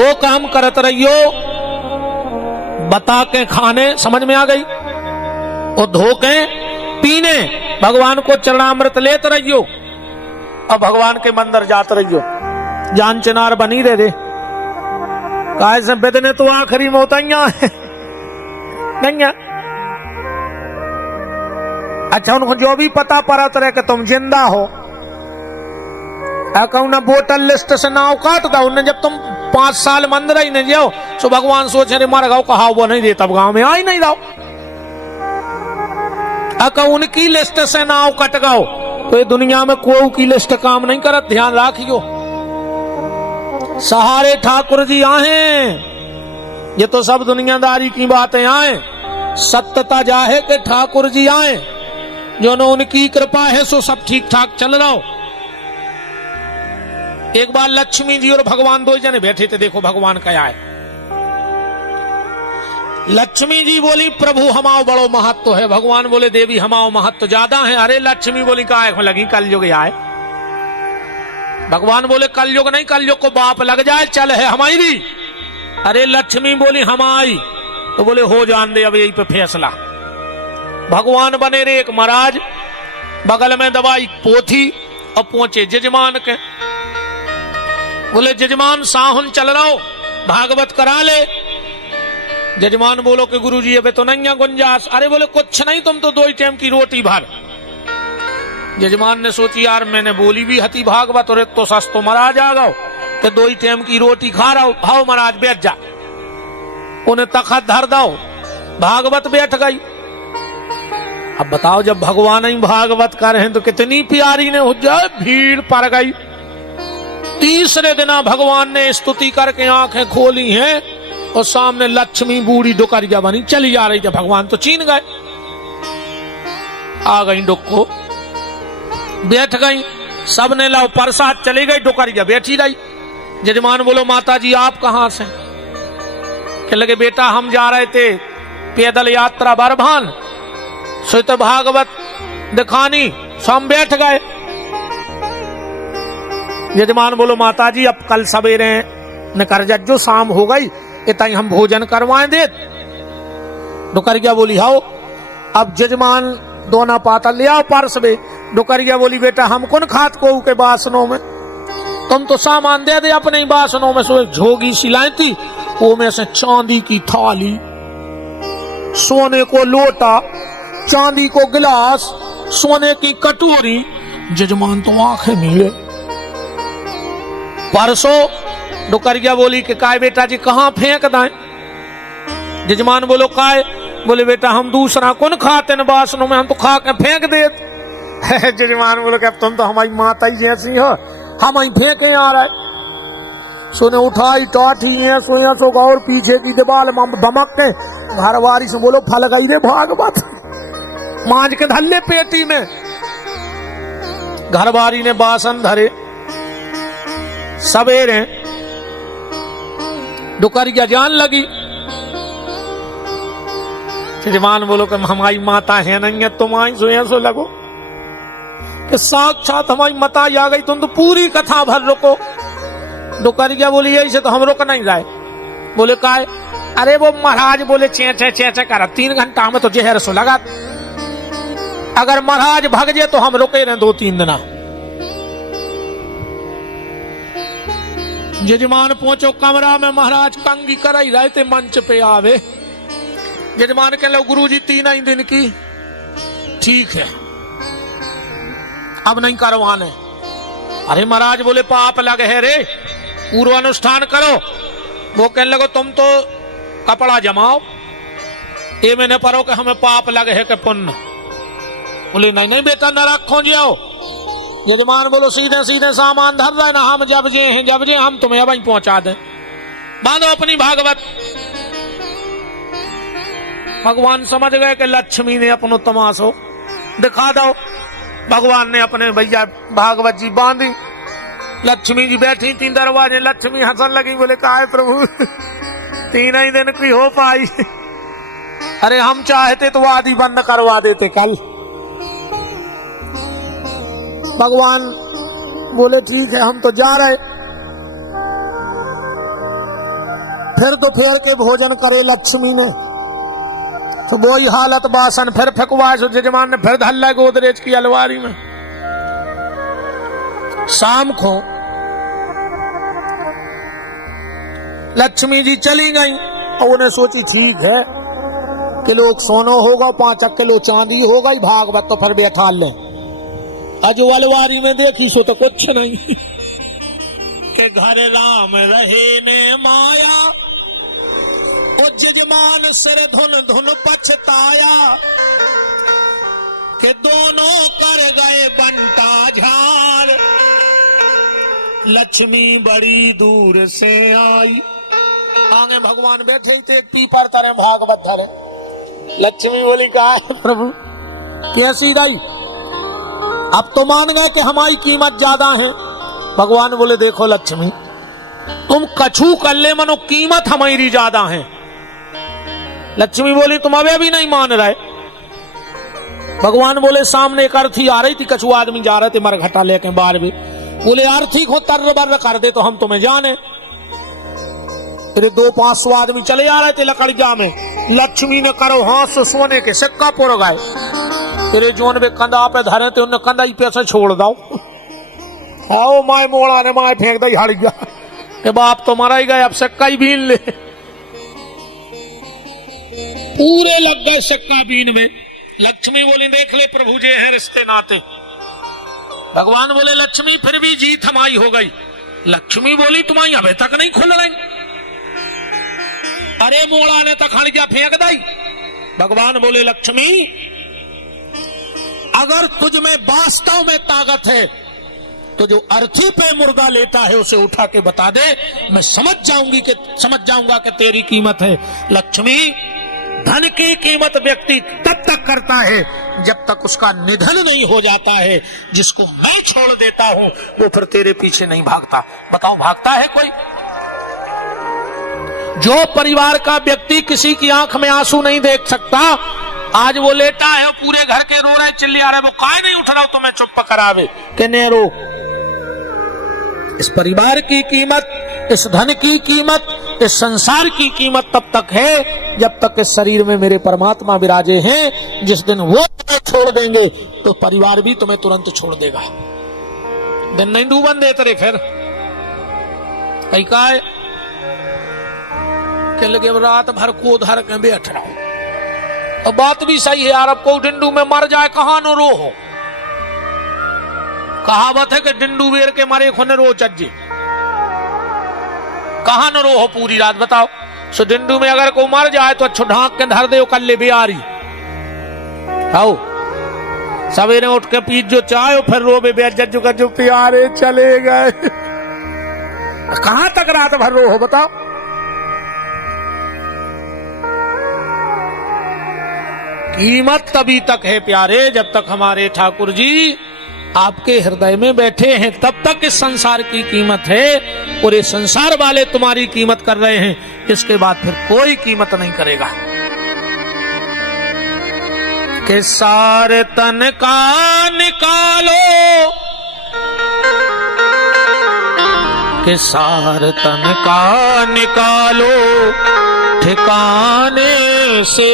दो काम करत रहियो, बता के खाने, समझ में आ गई, और धो के पीने, भगवान को चरणामृत लेते रहियो और भगवान के मंदिर जाते रहियो। जान चिनार बनी रे काय से बेदने तो आखिरी मौत है नहीं। अच्छा, उनको जो भी पता पड़त रहे कि तुम जिंदा हो, कहूँ बोतल लिस्ट से नाव काट दो। उन्हें जब तुम 5 साल मंदिर ही नहीं जाओ तो भगवान सोचे रे मार गाँव कहा वो नहीं देता, गांव में आ ही नहीं रहो। उनकी लिस्ट से नाव कट गओ तो ये दुनिया में कोई की लिस्ट काम नहीं करत। ध्यान राखियो, सहारे ठाकुर जी आए, ये तो सब दुनियादारी की बातें आए, सत्यता जाहे के ठाकुर जी आए, जो न उनकी कृपा है सो सब ठीक ठाक चल रहा हो। एक बार लक्ष्मी जी और भगवान दो जने बैठे थे, देखो भगवान क्या है। लक्ष्मी जी बोली प्रभु हमाओ बड़ो महत्व है, भगवान बोले देवी हमाओ महत्व ज्यादा है। अरे लक्ष्मी बोली का लगी कलयुग आए, भगवान बोले कलयुग नहीं, कलयुग को बाप लग जाए चल है हमारी। अरे लक्ष्मी बोली हमारी, तो बोले हो जान दे अब यही पे फैसला। भगवान बने रे एक महाराज, बगल में दवाई पोथी और पहुंचे जजमान के, बोले जजमान साहुन चल रहा हो, भागवत करा ले। जजमान बोलो कि गुरुजी अबे तो नहीं है गुंजाश। अरे बोले कुछ नहीं, तुम तो 2 टाइम की रोटी भर। जजमान ने सोची यार मैंने बोली भी हती भागवत और तो सस्तो महाराज आ गओ कि 2 टाइम की रोटी खा रहा हो। हाओ महाराज बैठ जा, उन्हें तखत धर दो, भागवत बैठ गई। अब बताओ जब भगवान ही भागवत कर रहे हैं तो कितनी प्यारी ने हो जाए, भीड़ पड़ गई। तीसरे दिन भगवान ने स्तुति करके आंखें खोली हैं और सामने लक्ष्मी बूढ़ी डुकरिया बनी चली जा रही थी। भगवान तो चीन गए, आ गई डुक्को, बैठ गई, सबने लाओ प्रसाद, चली गई, डुकरिया बैठी रही। जजमान बोलो माता जी आप कहां से? कह लगे बेटा हम जा रहे थे पैदल यात्रा बरभान, सो तो भागवत दिखानी, सो हम बैठ गए। यजमान बोलो माता जी अब कल सवेरे न कर जो शाम हो गई इतना हम भोजन करवाएं दे। डुकरिया बोली हाओ। अब जजमान दोना पाता ले आओ पार्स में। डुकरिया बोली बेटा हम कौन खात को के बासनों में, तुम तो सामान दे दे अपने ही बासनों में। सो एक झोगी सिलाई थी, वो में से चांदी की थाली, सोने को लोटा, चांदी को गिलास, सोने की कटोरी। जजमान तो आंखें मीले। परसों डुकरिया बोली कि काय बेटा जी कहां फेंक दें? जजमान बोलो काय? बोले बेटा हम दूसरा कौन खाते न बासनों में, हम तो खा के फेंक देते। जजमान बोलो कि तुम तो हमारी माता ही जैसी हो, हम ही फेंके आ रहे। सोने उठाई टाठी है सोया सो और पीछे की दीवार धमक के घर वारी से बोलो फल गई रे भागवत, मांझ के धल्ले पेटी में। घरवारी ने बासन धरे, सवेरे डुकरिया जान लगी। जजमान बोलो कि हमारी माता है नहीं है, तुम आई सोया सो लगो कि साक्षात हमारी माता आ गई, तुम तो पूरी कथा भर रुको। डुकरिया बोली यही से तो हम रुक नहीं जाए। बोले काय? अरे वो महाराज बोले चे चे चे चे कर 3 घंटा में तो जहर सो लगा, अगर महाराज भग जाए तो हम रुके रहे 2-3 दिन। जजमान पहुंचो कमरा में, महाराज कंगी कर ही रहे थे, मंच पे आवे। जजमान कह लो गुरुजी 3 ही दिन की, ठीक है अब नहीं करवाने। अरे महाराज बोले पाप लगे है रे, पूर्व अनुष्ठान करो। वो कहने लगो तुम तो कपड़ा जमाओ, ये मैंने पढ़ो कि हमें पाप लगे है कि पुण्य। बोले नहीं नहीं बेटा न रखो जाओ। यजमान बोलो सीधे सीधे सामान धर रहे ना, हम जब जे हम तुम्हें वहीं पहुंचा दें, बांधो अपनी भागवत। भगवान समझ गए कि लक्ष्मी ने अपनो तमाशो दिखा दो। भगवान ने अपने भैया भागवत जी बांधी, लक्ष्मी जी बैठी 3 दरवाजे। लक्ष्मी हंसन लगी, बोले का है प्रभु 3 ही दिन की हो पाई? अरे हम चाहते तो आदि बंद करवा देते कल। भगवान बोले ठीक है हम तो जा रहे। फिर दोपहर के भोजन करे लक्ष्मी ने, तो वही हालत, बासन फिर फेंकवा, जजमान ने फिर धल्ला गोदरेज की अलमारी में। शाम को लक्ष्मी जी चली गई और उन्हें सोची ठीक है, किलो सोना होगा, 5 किलो चांदी हो गई, भागवत तो फिर बैठा ले। अजो अलवारी में देखी सो तो कुछ नहीं के घर राम रहे ने माया, ओ जजमान सिर धुन धुन पछताया, के दोनों कर गए बंटा झाड़, लक्ष्मी बड़ी दूर से आई। आगे भगवान बैठे ही थे, पीपर तरह भागवत धरे। लक्ष्मी बोली कहा है प्रभु कैसी रही, अब तो मान गए कि हमारी कीमत ज्यादा है। भगवान बोले देखो लक्ष्मी, तुम कछु कर ले मनो, कीमत हमारी ज्यादा है। लक्ष्मी बोली तुम अभी नहीं मान रहे। भगवान बोले सामने एक अर्थी आ रही थी, कछु आदमी जा रहे थे मरघटा लेके बाहर भी, बोले आर्थी को तर बर कर दे तो हम तुम्हें जाने। फिर 200-500 आदमी चले आ रहे थे लकड़िया में। लक्ष्मी ने करो हाथ से सोने के सिक्का पुर गए, तेरे जोन में कंधा पे धरे थे, उन्हें कंधा ही पैसे छोड़ दो। आओ माए मोड़ा ने माए फेंक दी हड़िया के बाप तो मरा ही गए, अब सिक्का ही बीन ले। पूरे लग गए सिक्का बीन में। लक्ष्मी बोली देख ले प्रभु जी हैं रिश्ते नाते। भगवान बोले लक्ष्मी फिर भी जीत हमारी हो गई। लक्ष्मी बोली तुम्हारी अभी तक नहीं खुल रही। अरे मोड़ा ने तक हड़िया फेंक दी। भगवान बोले लक्ष्मी अगर तुझ में वास्तव में ताकत है तो जो अर्थी पे मुर्दा लेता है उसे उठा के बता दे, मैं समझ जाऊंगा कि तेरी कीमत है। लक्ष्मी धन की कीमत व्यक्ति तब तक करता है जब तक उसका निधन नहीं हो जाता है। जिसको मैं छोड़ देता हूं वो फिर तेरे पीछे नहीं भागता। बताओ भागता है कोई? जो परिवार का व्यक्ति किसी की आंख में आंसू नहीं देख सकता, आज वो लेटा है, पूरे घर के रो रहे चिल्ला रहे, वो काहे नहीं उठ रहा, तो मैं चुप करावे के ने रो। इस परिवार की कीमत, इस धन की कीमत, इस संसार की कीमत तब तक है जब तक इस शरीर में मेरे परमात्मा विराजे हैं। जिस दिन वो तुम्हें छोड़ देंगे तो परिवार भी तुम्हें तुरंत छोड़ देगा। दिन नहीं डूबन देते रे फिर कई का लगे रात भर को धर के बैठ रहा हूं। तो बात भी सही है यार, अब को डिंडू में मर जाए कहां न रो हो। कहावत है कि डिंडू बेर के मारे खुने रो चज्जे, कहां न रो हो पूरी रात। बताओ सो डिंडू में अगर को मर जाए तो अच्छो ढांक के धर दे कल ले बिहारी आओ सवेरे उठ के पीट जो चाहे फिर रो बे जज्जू का जो प्यारे चले गए। कहां तक रात भर रो हो बताओ। कीमत तभी तक है प्यारे जब तक हमारे ठाकुर जी आपके हृदय में बैठे हैं, तब तक इस संसार की कीमत है। और ये संसार वाले तुम्हारी कीमत कर रहे हैं, इसके बाद फिर कोई कीमत नहीं करेगा। कि सारे तन का निकालो, कि सारे तन का निकालो ठिकाने से,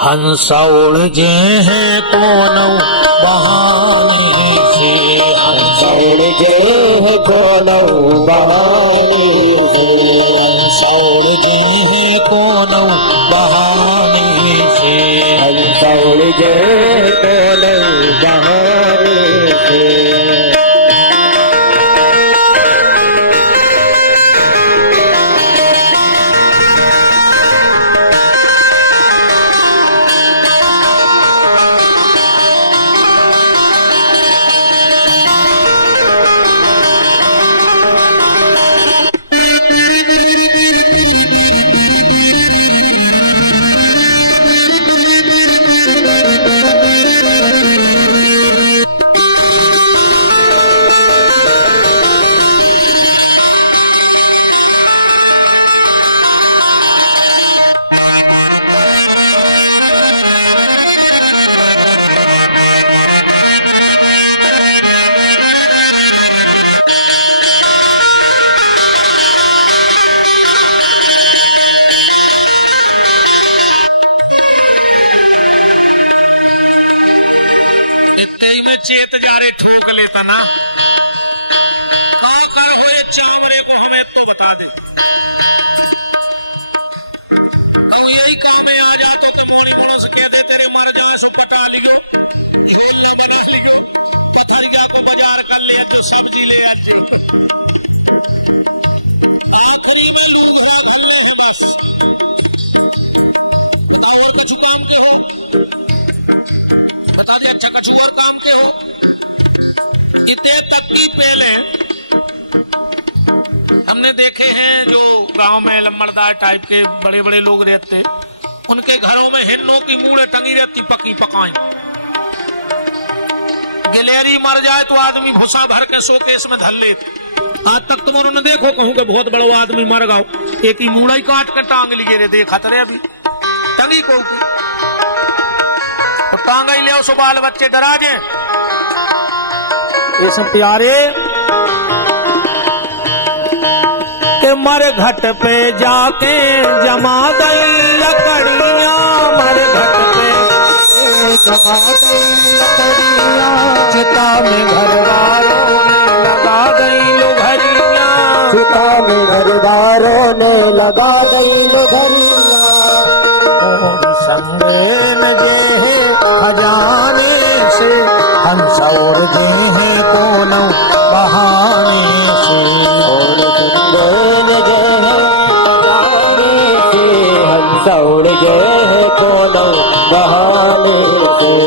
हंसा उड़ जे हैं कोनो बहाने से, हंसा उड़ जे हैं कोनो बहाने से, हंसा उड़ जे हैं कोनो बहाने से, हंसा उड़ जे हैं कोनो बहाने से। खेत जा रहे ठोक लेता ना आकर हमारे चांगड़े को हमें तो बता दे यही काम में आ जाते तो मोड़ी पुलिस कहते तेरे मर जाए सब बता लिया बाजार कर लिया तो सब्जी ले आखिरी में लोग है अल्लाह बस बताओ और कुछ काम के हो बता दे अच्छा कुछ और काम के हो इतने तक की पहले हमने देखे हैं जो गांव में लम्बड़दार टाइप के बड़े बड़े लोग रहते उनके घरों में हिन्नों की मूड़े टंगी रहती पकी पकाई गिलेरी मर जाए तो आदमी भूसा भर के शोकेस में धर लेते आज तक तुम उन्होंने देखो कहूं कि बहुत बड़ा आदमी मर गया एक ही मूड़ा ही काट कर टांग लिए रे देखा तरे अभी टंगी को तो टांग ही ले सो बाल बच्चे डरा जे ये सब प्यारे के मर घट पे जाके जमा गई लकड़ियां मर घट पे जमा गई लकड़ियां चिता में घरदारों ने लगा गई लोघरियां चिता में घरदारों ने लगा गई लोघरियां संगेन जे खजाने से हंस और जे हैं कोनो बहाने से और संगेन जे खजाने से हंस और जे हैं कोनो बहाने से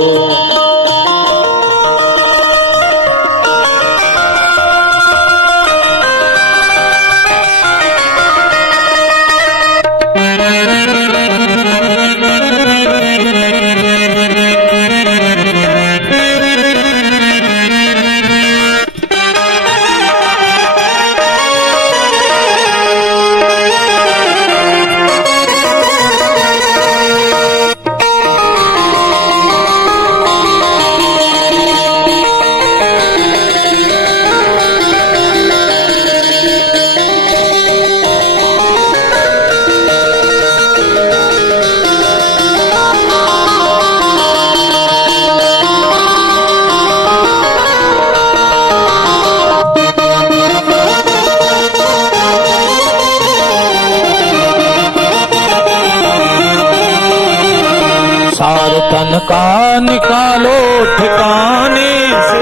तन का निकालो ठिकाने से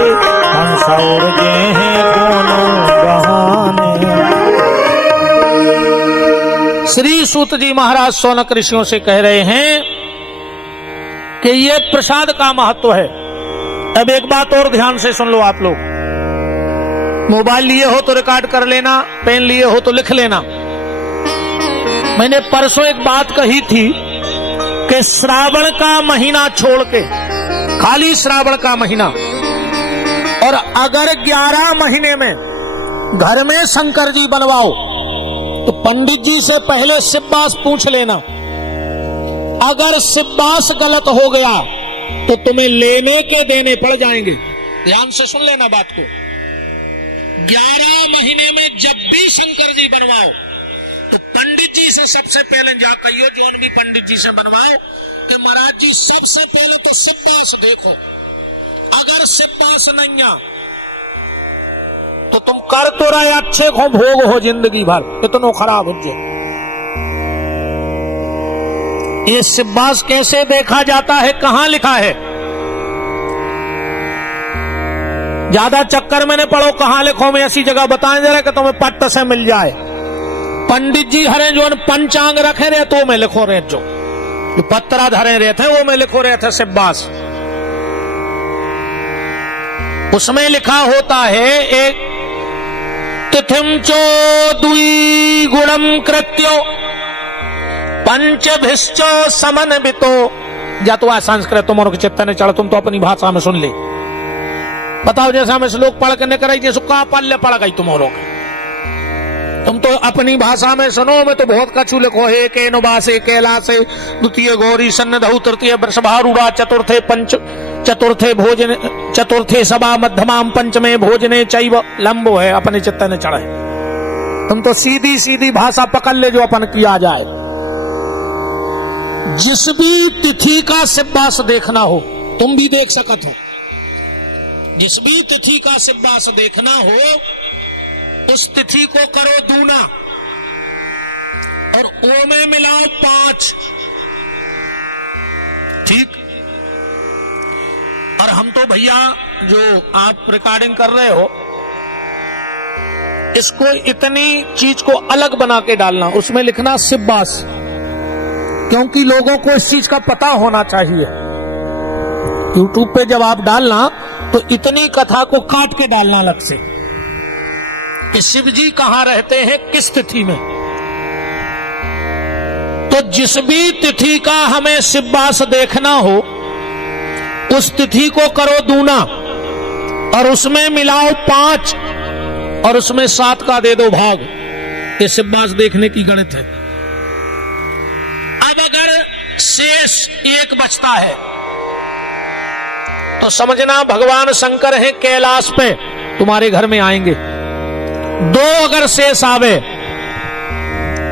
हंस और जे हैं दोनों बहाने। श्री सूत जी महाराज शौनक ऋषियों से कह रहे हैं कि ये प्रसाद का महत्व है। अब एक बात और ध्यान से सुन लो आप लोग, मोबाइल लिए हो तो रिकॉर्ड कर लेना, पेन लिए हो तो लिख लेना। मैंने परसों एक बात कही थी कि श्रावण का महीना छोड़ के, खाली श्रावण का महीना, और अगर 11 महीने में घर में शंकर जी बनवाओ तो पंडित जी से पहले सिब्बास पूछ लेना। अगर सिब्बास गलत हो गया तो तुम्हें लेने के देने पड़ जाएंगे। ध्यान से सुन लेना बात को। 11 महीने में जब भी शंकर जी बनवाओ तो पंडित जी से सबसे पहले जा कहियो, जोन भी पंडित जी से बनवाओ कि महाराज जी सबसे पहले तो सिब्बास देखो। अगर सिब्बास नहीं आ तो तुम कर तो रहे अच्छे को भोग हो जिंदगी भर, इतना खराब हो जाए। ये सिब्बास कैसे देखा जाता है, कहां लिखा है? ज्यादा चक्कर में न पड़ो, कहां लिखो में ऐसी जगह बताएं जरा कि तुम्हें पट्ट से मिल जाए। पंडित जी हरे जो पंचांग रखे रहे तो में लिखो रहे, जो पत्रा धरे रहे थे वो में लिखो रहे थे सिब्बास। उसमें लिखा होता है एक तिथिम चो दुई गुणम कृत्यो पंचभिश्चो समन बितो। या तो संस्कृत तुम्हारे चित्त ने चढ़, तुम तो अपनी भाषा में सुन ले। बताओ जैसा हमें श्लोक पढ़ के कराई जैसे का पल्ले पड़ गई तुम्हारों के, तुम तो अपनी भाषा में सुनो। मैं तो बहुत कछु लिखो है के नुबासे कैलासे द्वितीय गौरी सन्नधौ तृतीय वृषभारूढ़ा चतुर्थे पंच चतुर्थे भोजन चतुर्थे सभा मध्यमाम पंचमे भोजने चैव लंबो है अपने चित्त ने चढ़े। तुम तो सीधी सीधी भाषा पकड़ ले जो अपन किया जाए। जिस भी तिथि का सिब्बास देखना हो तुम भी देख सकत हो। जिस भी तिथि का सिब्बास देखना हो उस तिथि को करो दूना और ओ में मिलाओ 5। ठीक। और हम तो भैया जो आप रिकॉर्डिंग कर रहे हो इसको इतनी चीज को अलग बना के डालना, उसमें लिखना सिब्बास, क्योंकि लोगों को इस चीज का पता होना चाहिए। YouTube पे जब आप डालना तो इतनी कथा को काट के डालना अलग से कि शिव जी कहां रहते हैं, किस तिथि में। तो जिस भी तिथि का हमें सिब्बास देखना हो उस तिथि को करो दूना और उसमें मिलाओ 5 और उसमें 7 का दे दो भाग। ये सिब्बास देखने की गणित है। अब अगर शेष 1 बचता है तो समझना भगवान शंकर हैं कैलाश पे, तुम्हारे घर में आएंगे। 2 अगर शेष आवे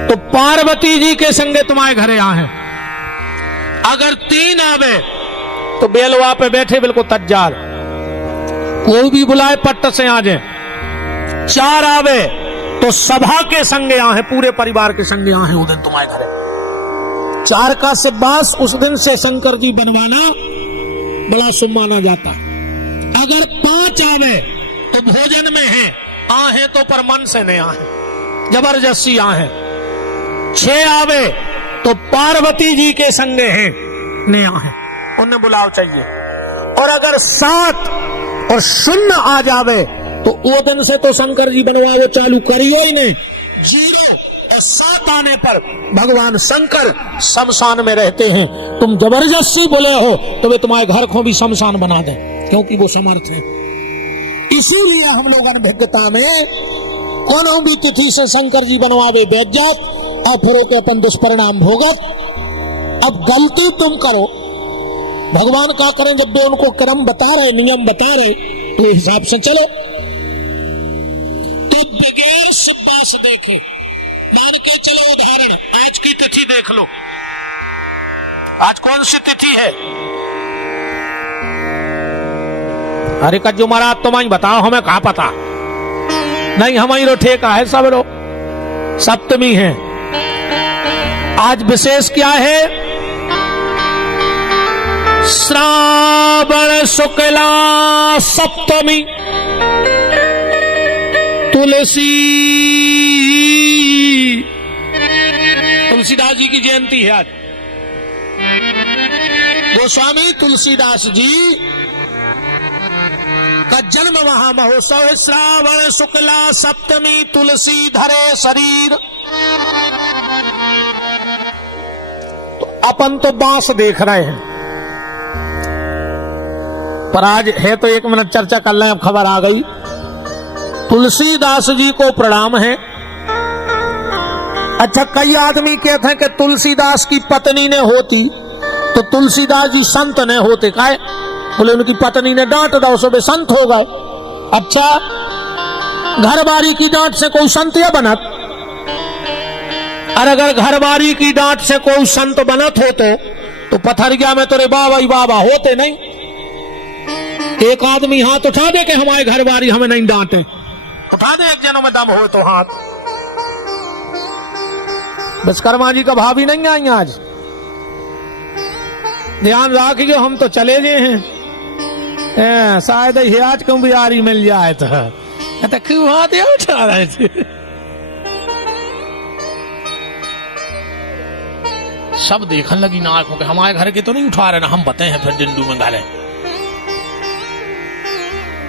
तो पार्वती जी के संगे तुम्हारे घरे आए। अगर 3 आवे तो बेलवा पे बैठे बिल्कुल तज्जार, कोई भी बुलाए पट्ट से आ जाए। 4 आवे तो सभा के संगे आए, पूरे परिवार के संगे आए उस दिन तुम्हारे घरे। 4 का सिब्बास उस दिन से शंकर जी बनवाना बड़ा शुभ माना जाता है। अगर 5 आवे तो भोजन में है, आहे तो पर मन से नहीं आहे, जबरदस्ती आहे। 6 आवे तो पार्वती जी के संगे हैं, नहीं आहे, उन्हें बुलाव चाहिए। और अगर 7 और 0 आ जावे तो वो दिन से तो शंकर जी बनवाओ चालू करियो ही नहीं। 0 और 7 आने पर भगवान शंकर शमशान में रहते हैं। तुम जबरदस्ती बोले हो तो वे तुम्हारे घर को भी शमशान बना दें, क्योंकि वो समर्थ है। इसीलिए हम लोग अनभिज्ञता में कोनो भी तिथि से शंकर जी बनवावे बैठ जात और फिर के अपन दुष्परिणाम भोगत। अब गलती तुम करो, भगवान क्या करें जब वे उनको क्रम बता रहे, नियम बता रहे, तो हिसाब से चलो। तो बगैर सिब्बास देखे मान के चलो, उदाहरण आज की तिथि देख लो। आज कौन सी तिथि है? अरे कज्जू महाराज तुम ही बताओ, हमें कहा पता नहीं, हमारी रो ठेका है सब रो। सप्तमी है आज। विशेष क्या है? श्रावण शुक्ला सप्तमी तुलसीदास जी की जयंती है आज। गोस्वामी तुलसीदास जी का जन्म महामहोत्सव है। श्रावण शुक्ला सप्तमी तुलसी धरे शरीर। तो अपन तो बांस देख रहे हैं, पर आज है तो 1 मिनट चर्चा कर लें। अब खबर आ गई, तुलसीदास जी को प्रणाम है। अच्छा, कई आदमी कहते हैं कि तुलसीदास की पत्नी ने होती तो तुलसीदास जी संत ने होते। काहे? बोले उनकी पत्नी ने डांट दो सो वे संत हो गए। अच्छा, घरवारी की डांट से कोई संत या बनत? और अगर घरवारी की डांट से कोई संत बनत होते तो पथरिया में तोरे बाबा ही बाबा होते नहीं। एक आदमी हाथ उठा दे कि हमारे घरवारी हमें नहीं डांटे, उठा दे एक जनों में दम हो तो हाथ। विश्वकर्मा जी का भाभी नहीं आई आज, ध्यान रखिए। हम तो चले गए हैं, शायद ही आज क्यों बिहारी मिल जाए तो क्यों हाथ उठा रहे थे। सब देखने लगी ना आंखों के, हमारे घर के तो नहीं उठा रहे ना, हम बताए हैं फिर डिंडू में घरे।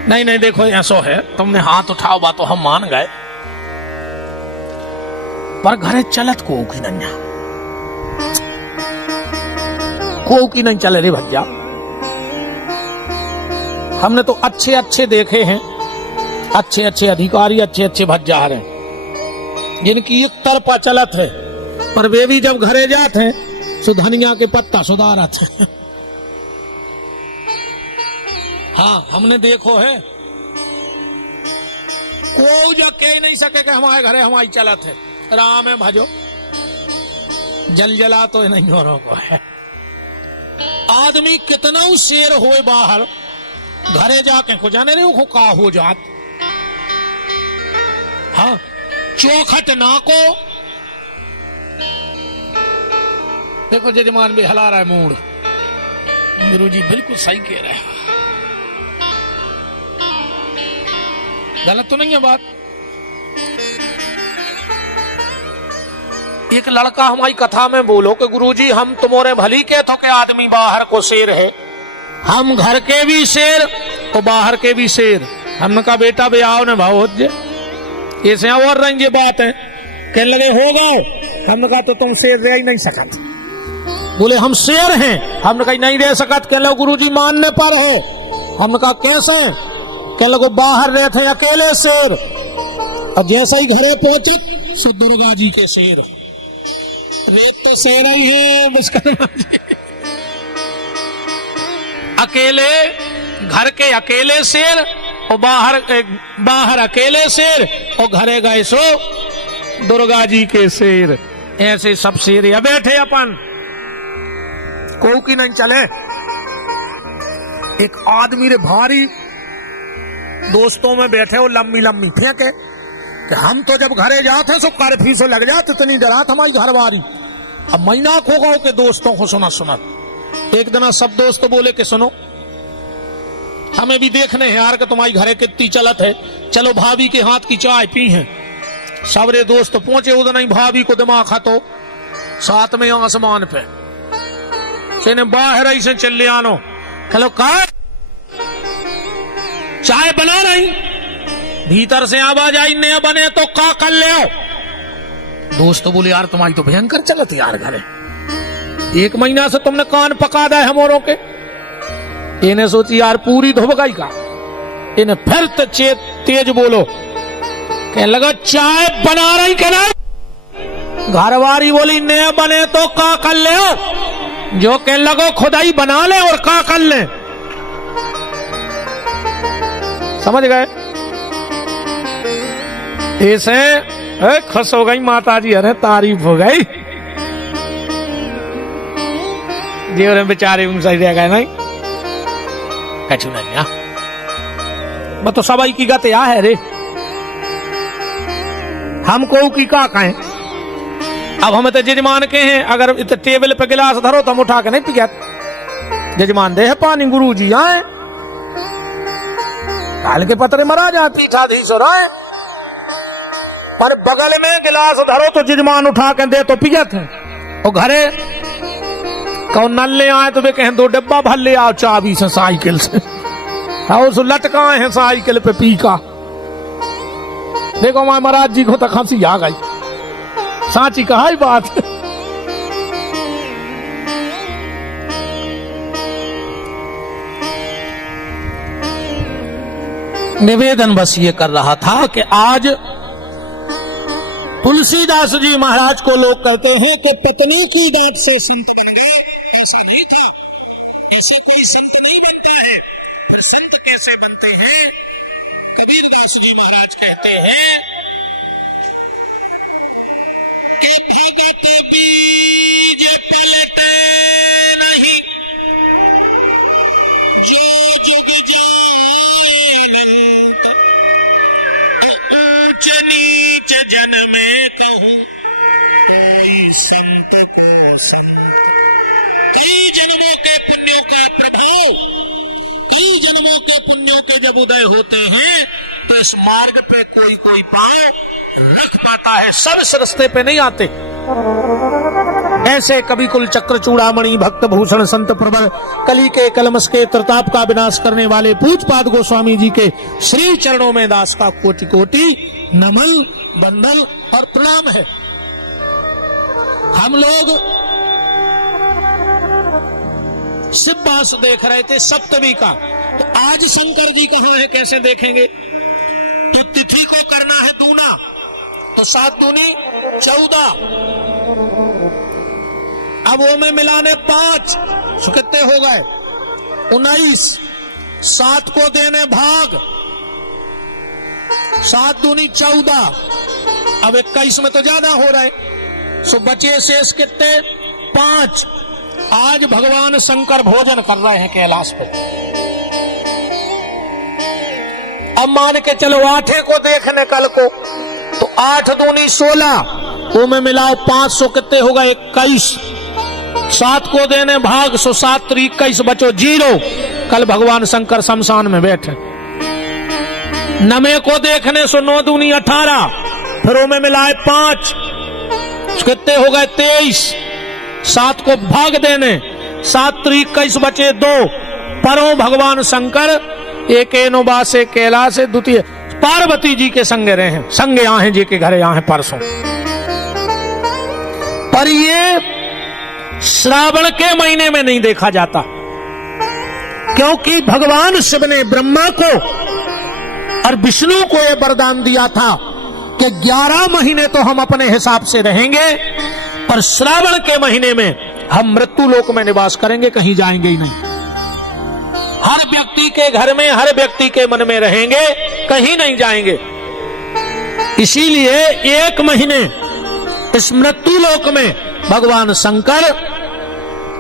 नहीं नहीं देखो ऐसा है, तुमने हाथ उठाओ बात तो हम मान गए, पर घरे चलत को की नहीं, को की नहीं चले रे भैया। हमने तो अच्छे अच्छे देखे हैं, अच्छे अच्छे अधिकारी, अच्छे अच्छे भज्जार हैं जिनकी एक तरफा चलत है, पर वे भी जब घरे जाते हैं तो धनिया के पत्ता सुधारत है। हाँ हमने देखो है, कोई जो कह नहीं सके कि हमारे घरे हमारी चलत है। राम है भजो, जल जला तो नहीं होना को है। आदमी कितना शेर होए बाहर, घरे जाके को जाने रहे हो का हो जात। हाँ, चौखट ना को देखो जजमान भी हिला रहा है मूड। गुरु जी बिल्कुल सही कह रहे हैं, गलत तो नहीं है बात। एक लड़का हमारी कथा में बोलो कि गुरुजी हम तुम्हारे भली के तो के आदमी बाहर को शेर है, हम घर के भी शेर तो बाहर के भी शेर। हमने कहा बेटा बे आओ न भाव ऐसे और रंग ये बात है। कहने लगे हो गए। हमने कहा तो तुम शेर रह ही नहीं सकत। बोले हम शेर हैं। हमने कहा नहीं रह सकत। कहने लगे गुरुजी मानने पर है। हमने कहा कैसे? कहने लगे बाहर रहे थे अकेले शेर, और जैसा ही घरे पहुंचे सो दुर्गा जी के शेर। रेत तो शेर ही है मुस्कान। अकेले घर के अकेले शेर और बाहर अकेले शेर, और घरे गए सो दुर्गा जी के शेर। ऐसे सब शेर या बैठे अपन को की नहीं चले। एक आदमी रे भारी दोस्तों में बैठे हो लम्बी लम्बी फेंके कि हम तो जब घरे जाते सो कर्फ्यू से लग जाते, इतनी डरात हमारी घरवारी। अब महीना खो गए के दोस्तों को सुना एक दिन सब दोस्त बोले कि सुनो हमें भी देखने हैं यार कि तुम्हारी घरे कितनी चलत है, चलो भाभी के हाथ की चाय पी है। सबरे दोस्त पहुंचे उधर नहीं, भाभी को दिमाग खातो साथ में आसमान पे से बाहर ही से चल आनो। हेलो कहा चाय बना रही, भीतर से आवाज आई नया बने तो का कर ले आओ। दोस्त बोले यार तुम्हारी तो भयंकर चलत यार घरे, 1 महीना से तुमने कान पका दिया हमोरों के। इन्हें सोची यार पूरी धोब गई का। इन्हें फिर तेज बोलो, कहने लगा चाय बना रही के ना। घरवारी बोली ने बने तो का कर ले, जो कहने लगो खुदाई बना ले और का कर ले। समझ गए? ऐसे खुश हो गई माता जी, अरे तारीफ हो गई। जीवन बेचारे सही रह गए नहीं कछु नहीं। मैं तो सबाई की गत या है रे, हमको की का कहें। अब हम तो जजमान के हैं, अगर इत टेबल पे गिलास धरो तो हम उठा के नहीं पी गया। जजमान दे है पानी, गुरु जी आए काल के पतरे मरा जाती ठाधीश राय, पर बगल में गिलास धरो तो जजमान उठा के दे तो पिया थे। और घरे कौन नल ले आए तो वे कहें 2 डब्बा भर ले आओ चाबी से साइकिल से। और सो लटकाए हैं साइकिल पे पी का। देखो मां महाराज जी को तो खांसी आ गई, सांची कहा ही बात। निवेदन बस ये कर रहा था कि आज तुलसीदास जी महाराज को लोग कहते हैं कि पत्नी की डांट से संत बन गए। ऐसा नहीं था, ऐसा कोई संत नहीं बनता है। संत कैसे बनते हैं? कबीरदास जी महाराज कहते हैं कि भगत बीज पलटे नहीं, जो जुग जाए नंत, ऊंच नीच जन में कहूं कोई संत को संत। कई जन्मों के पुण्यों का प्रभाव, कई जन्मों के पुण्यों के जब उदय होते हैं तो इस मार्ग पे कोई कोई पांव रख पाता है, सब इस रास्ते पे नहीं आते। ऐसे कवि कुल चक्र चूड़ामणि भक्त भूषण संत प्रवर कली के कलमस के त्रताप का विनाश करने वाले पूज्यपाद गोस्वामी जी के श्री चरणों में दास का कोटि कोटि नमन बंदन और प्रणाम है। हम लोग शिववास देख रहे थे सप्तमी का, तो आज शंकर जी कहाँ है कैसे देखेंगे? तो तिथि को करना है दूना, तो 7 दूनी 14, अब वो में मिलाने 5, तो कितने हो गए? 19। 7 को देने भाग, 7 दूनी 14, अब 21 में तो ज्यादा हो रहा है, सो बचे शेष कितने? 5। आज भगवान शंकर भोजन कर रहे हैं कैलाश पे। अब मान के चलो 8 को देखने कल को, तो 8 दूनी 16, वो में मिलाओ 500 कितने होगा 21, 7 को देने भाग, 7 3 21 बचो 0। कल भगवान शंकर शमशान में बैठे। 9 को देखने 9 दूनी 18, फिर वो में मिलाए 5, कितने हो गए 23। 7 को भाग देने, 7 3 21 बचे 2। परों भगवान शंकर एक से कैलाश से द्वितीय पार्वती जी के संगे रहे हैं, संगे आए जी के घरे आए परसों। पर ये श्रावण के महीने में नहीं देखा जाता, क्योंकि भगवान शिव ने ब्रह्मा को और विष्णु को यह वरदान दिया था कि 11 महीने तो हम अपने हिसाब से रहेंगे, पर श्रावण के महीने में हम मृत्यु लोक में निवास करेंगे, कहीं जाएंगे ही नहीं। हर व्यक्ति के घर में, हर व्यक्ति के मन में रहेंगे, कहीं नहीं जाएंगे। इसीलिए 1 महीने इस मृत्यु लोक में भगवान शंकर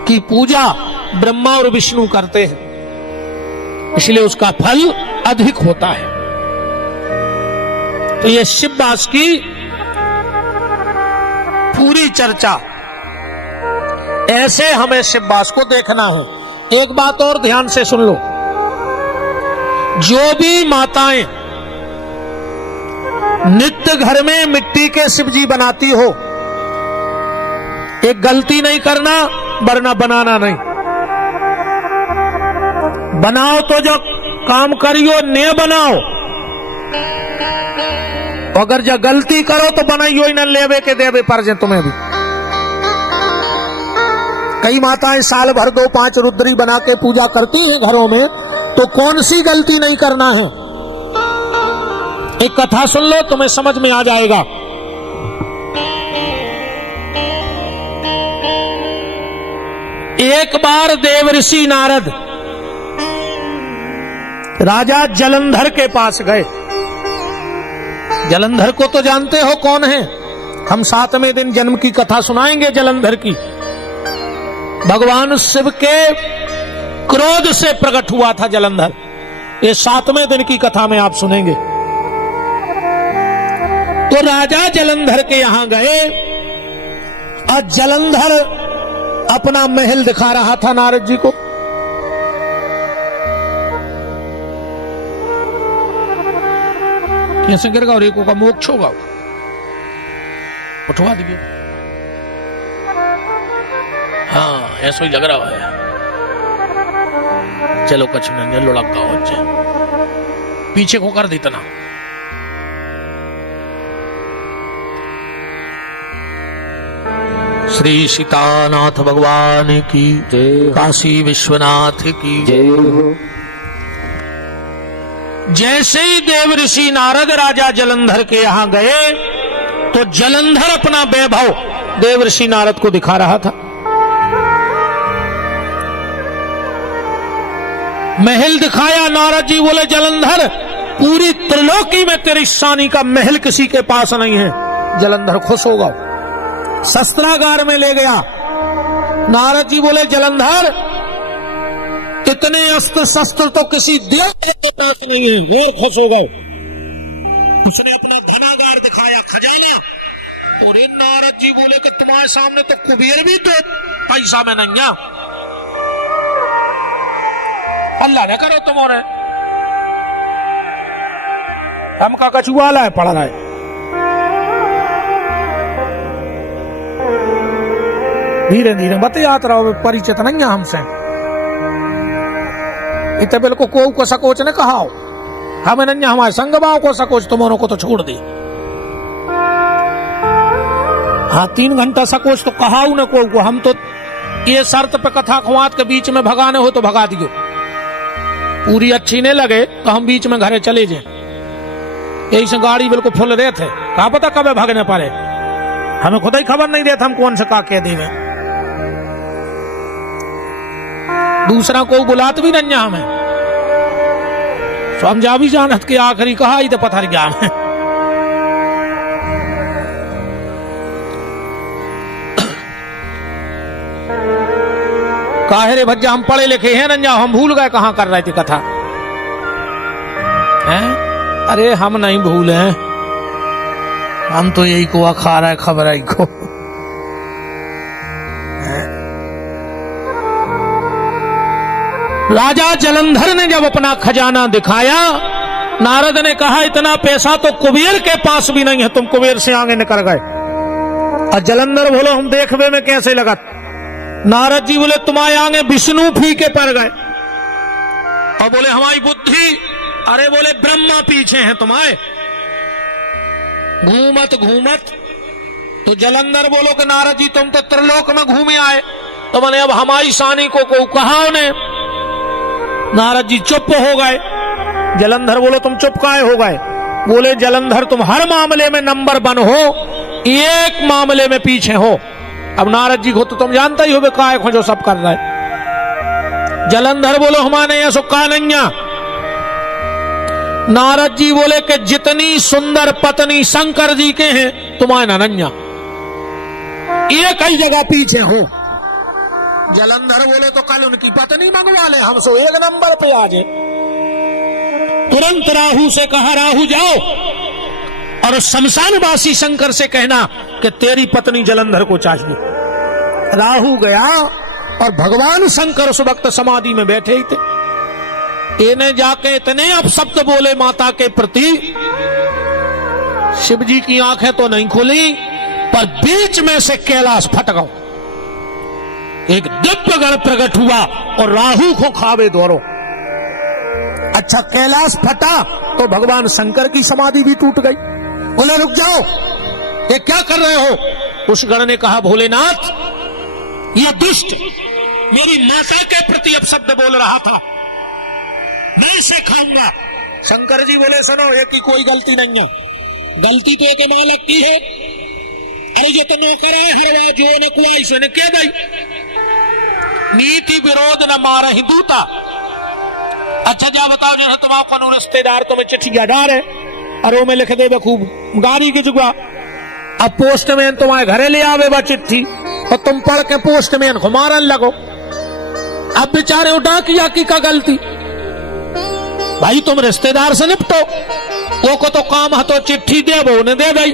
की पूजा ब्रह्मा और विष्णु करते हैं, इसलिए उसका फल अधिक होता है। तो ये शिववास की पूरी चर्चा, ऐसे हमें शिववास को देखना है। एक बात और ध्यान से सुन लो, जो भी माताएं नित्य घर में मिट्टी के शिवजी बनाती हो, एक गलती नहीं करना, वरना बनाना नहीं। बनाओ तो जो काम करियो ने बनाओ, अगर जो गलती करो तो बनाइयो ही न, लेवे के देवे पर जे तुम्हें भी। कई माताएं साल भर 2-5 रुद्री बना के पूजा करती हैं घरों में, तो कौन सी गलती नहीं करना है। एक कथा सुन लो, तुम्हें समझ में आ जाएगा। एक बार देवर्षि नारद राजा जलंधर के पास गए। जलंधर को तो जानते हो कौन है, हम 7वें दिन जन्म की कथा सुनाएंगे जलंधर की। भगवान शिव के क्रोध से प्रकट हुआ था जलंधर, ये 7वें दिन की कथा में आप सुनेंगे। तो राजा जलंधर के यहां गए और जलंधर अपना महल दिखा रहा था नारद जी को। कैसे गिरगा और एको का मोक्ष होगा, उठवा दीजिए। हाँ, ऐसा ही लग रहा है। चलो कछ नहीं, लुढ़क का हो जाए, पीछे को कर देतना। श्री सीतानाथ भगवान की जय, काशी विश्वनाथ की जय हो। जैसे ही देवर्षि नारद राजा जलंधर के यहां गए, तो जलंधर अपना वैभव देवर्षि नारद को दिखा रहा था। महल दिखाया, नारद जी बोले जलंधर पूरी त्रिलोकी में तेरी शानी का महल किसी के पास नहीं है। जलंधर खुश होगा, शस्त्रागार में ले गया। नारद जी बोले जलंधर इतने अस्त्र शस्त्र तो किसी देवता के पास नहीं है, और खुश होगा। उसने अपना धनागार दिखाया, खजाना। और नारद जी बोले कि तुम्हारे सामने तो कुबेर भी तो पैसा में नहीं है, अल्लाह न करो तुम। और हम का कछुआला है पड़ रहा है। धीरे धीरे बतियात रहो, परिचित नहीं है हमसे। इत बिल्कुल को सकोच ने कहा, हमें नहीं हमारे संग भाव को सकोच, तुम्हारों को तो छोड़ दी। हाँ 3 घंटा सकोच तो कहा न को, हम तो ये शर्त पे कथा खुआत के बीच में भगाने हो तो भगा दियो, पूरी अच्छी नहीं लगे तो हम बीच में घरे चले जाए। यही से गाड़ी बिल्कुल फुल रहे थे, कहा पता कब भागने पारे, हमें खुद ही खबर नहीं देता हम कौन से का कह दी में। दूसरा को बुलात भी नहीं हमें, समझा भी जानत के आखिरी कहा ही तो पत्थर ज्ञान है। काहे रे भज्जा हम पढ़े लिखे हैं नंजा, हम भूल गए कहां कर रहे थे कथा हैं। अरे हम नहीं भूले, हम तो यही को खा रहा है खबर आई को। राजा जलंधर ने जब अपना खजाना दिखाया, नारद ने कहा इतना पैसा तो कुबेर के पास भी नहीं है, तुम कुबेर से आगे निकल गए। और जलंधर बोलो हम देखवे में कैसे लगा। नारद जी बोले तुम्हारे आगे विष्णु फीके पड़ गए। और बोले हमारी बुद्धि, अरे बोले ब्रह्मा पीछे हैं तुम्हारे, घूमत घूमत। तो जलंधर बोलो कि नारद जी तुम तो त्रिलोक में घूमे आए, तो मैंने अब हमारी शानी को कहा उन्हें। नारद जी चुप हो गए। जलंधर बोलो तुम चुप काहे हो गए? बोले जलंधर तुम हर मामले में नंबर 1 हो, एक मामले में पीछे हो। अब नारद जी को तो तुम जानता ही हो काहे को जो सब कर रहा है। जलंधर बोलो हमारे यहां सुखा नैया। नारद जी बोले कि जितनी सुंदर पत्नी शंकर जी के हैं तुम्हारे नैया, एक ही जगह पीछे हो। जलंधर बोले तो कल उनकी पत्नी मंगवा ले, हम सो एक नंबर पे आ जाए। तुरंत राहु से कहा राहु जाओ और शमशानवासी शंकर से कहना कि तेरी पत्नी जलंधर को चाहिए। राहु गया और भगवान शंकर उस वक्त समाधि में बैठे ही थे। इन्हें जाके इतने अपशब्द बोले माता के प्रति, शिव जी की आंखें तो नहीं खुली, पर बीच में से कैलाश फट गया। एक दिव्य गण प्रकट हुआ और राहु को खावे दौड़ो। अच्छा कैलाश फटा तो भगवान शंकर की समाधि भी टूट गई। बोले रुक जाओ, ये क्या कर रहे हो? उस गण ने कहा भोलेनाथ ये दुष्ट मेरी माता के प्रति अपशब्द बोल रहा था, मैं इसे खाऊंगा। शंकर जी बोले सुनो, ये की कोई गलती नहीं है, गलती तो एक मालक की है। अरे जो तुम करे हरवा जो ने कुआई से ने क्या भाई, नीति विरोध न मार ही दूता। अच्छा जा बताओ जो तुम्हारा रिश्तेदार तुम्हें चिट्ठियां डाले और वो में लिख दे खूब गाड़ी की जुगा। अब पोस्टमैन तुम्हारे घरे ले आवे बा चिट्ठी और तुम पढ़ के पोस्टमैन को मारन लगो। अब बेचारे डाकिया की का गलती, भाई तुम रिश्तेदार से निपटो, वो को तो काम है तो चिट्ठी दे वो उन्हें दे गई।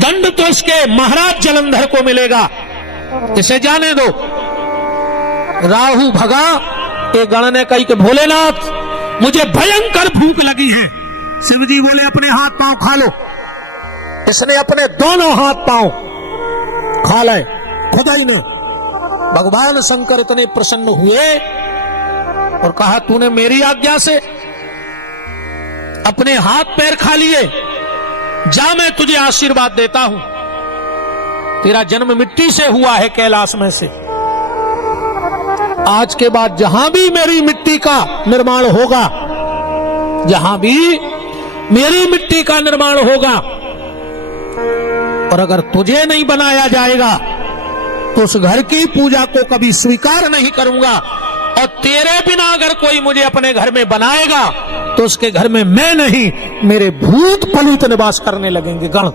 दंड तो इसके महाराज जलंधर को मिलेगा, इसे जाने दो। राहु भगा। एक गण ने कही कि भोलेनाथ मुझे भयंकर भूख लगी है। शिव जी बोले अपने हाथ पांव खा लो। इसने अपने दोनों हाथ पांव खा लाए खुदाई ने। भगवान शंकर इतने प्रसन्न हुए और कहा तूने मेरी आज्ञा से अपने हाथ पैर खा लिए, जा मैं तुझे आशीर्वाद देता हूं। तेरा जन्म मिट्टी से हुआ है, कैलाश में से। आज के बाद जहां भी मेरी मिट्टी का निर्माण होगा, जहां भी मेरी मिट्टी का निर्माण होगा, और अगर तुझे नहीं बनाया जाएगा तो उस घर की पूजा को कभी स्वीकार नहीं करूंगा। और तेरे बिना अगर कोई मुझे अपने घर में बनाएगा तो उसके घर में मैं नहीं, मेरे भूत पलित निवास करने लगेंगे गण।